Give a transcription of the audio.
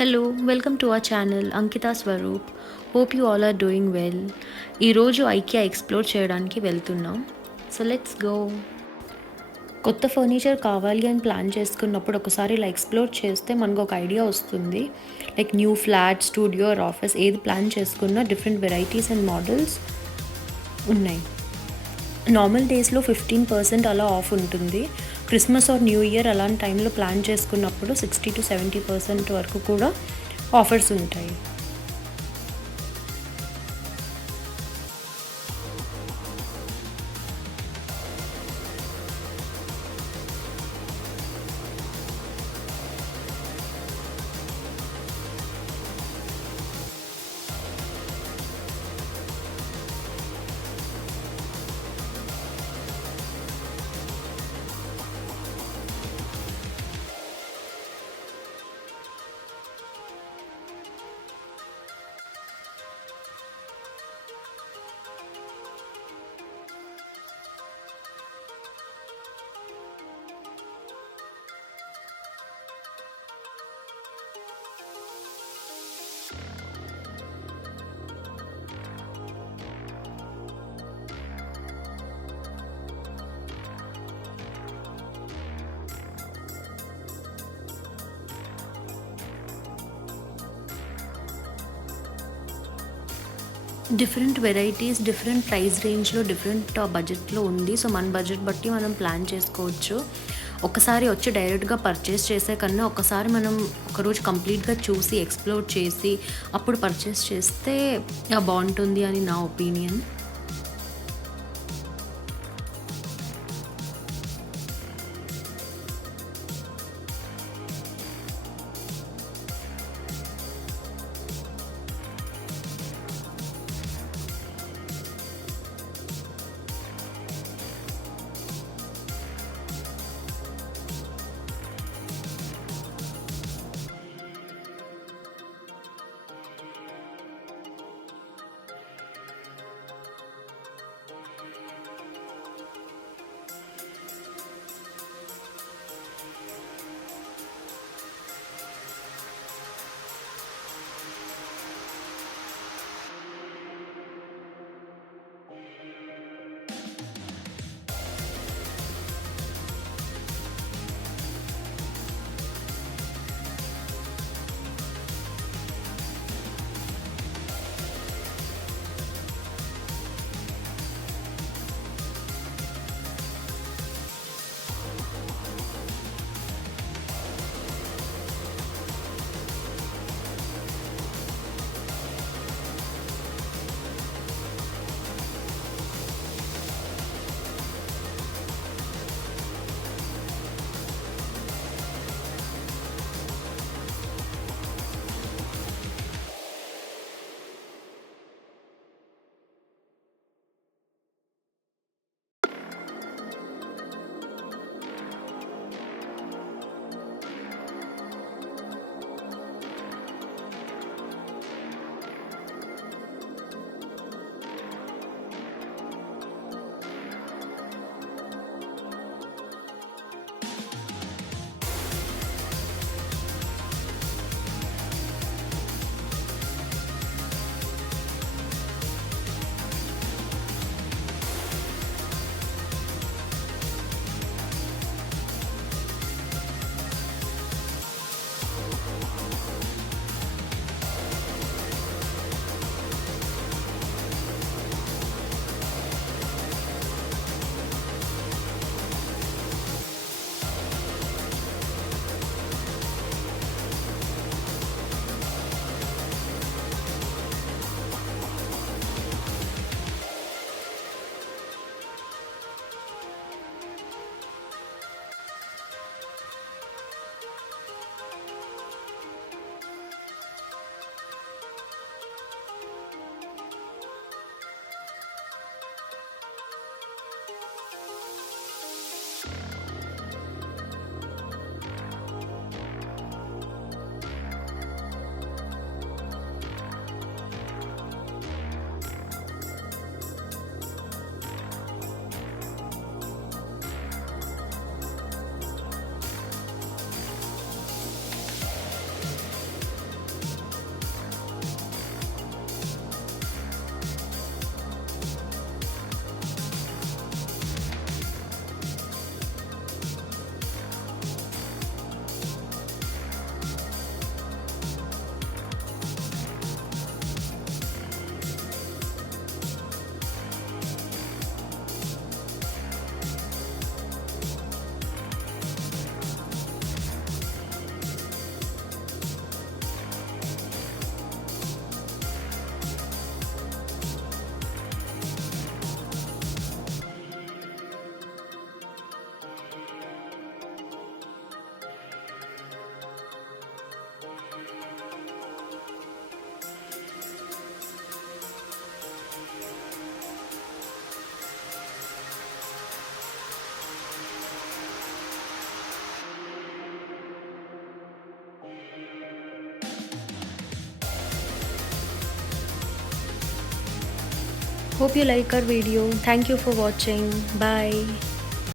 Hello, welcome to our channel Ankita Swaroop. Hope you all are doing well. ఈరోజు IKEA explore చేయడానికి వెళ్తున్నాం. So let's go. కొత్త furniture కావాలి అని ప్లాన్ చేసుకున్నప్పుడు ఒకసారి ఇలా ఎక్స్ప్లోర్ చేస్తే మనకు ఒక ఐడియా వస్తుంది. Like new flat, studio or office ఏది ప్లాన్ చేసుకున్నా డిఫరెంట్ వెరైటీస్ అండ్ మోడల్స్ ఉన్నాయి. నార్మల్ డేస్లో 15% అలా ఆఫ్ ఉంటుంది. క్రిస్మస్ ఆర్ న్యూ ఇయర్ అలాంటి టైంలో ప్లాన్ చేసుకున్నప్పుడు 60-70% వరకు కూడా ఆఫర్స్ ఉంటాయి. డిఫరెంట్ వెరైటీస్ డిఫరెంట్ ప్రైస్ రేంజ్లో డిఫరెంట్ బడ్జెట్లో ఉంది. సో మన బడ్జెట్ బట్టి మనం ప్లాన్ చేసుకోవచ్చు. ఒకసారి వచ్చి డైరెక్ట్గా పర్చేస్ చేసే కన్నా ఒకసారి మనం ఒకరోజు కంప్లీట్గా చూసి ఎక్స్ప్లోర్ చేసి అప్పుడు పర్చేస్ చేస్తే బాగుంటుంది అని నా opinion. Hope you like our video. Thank you for watching. Bye.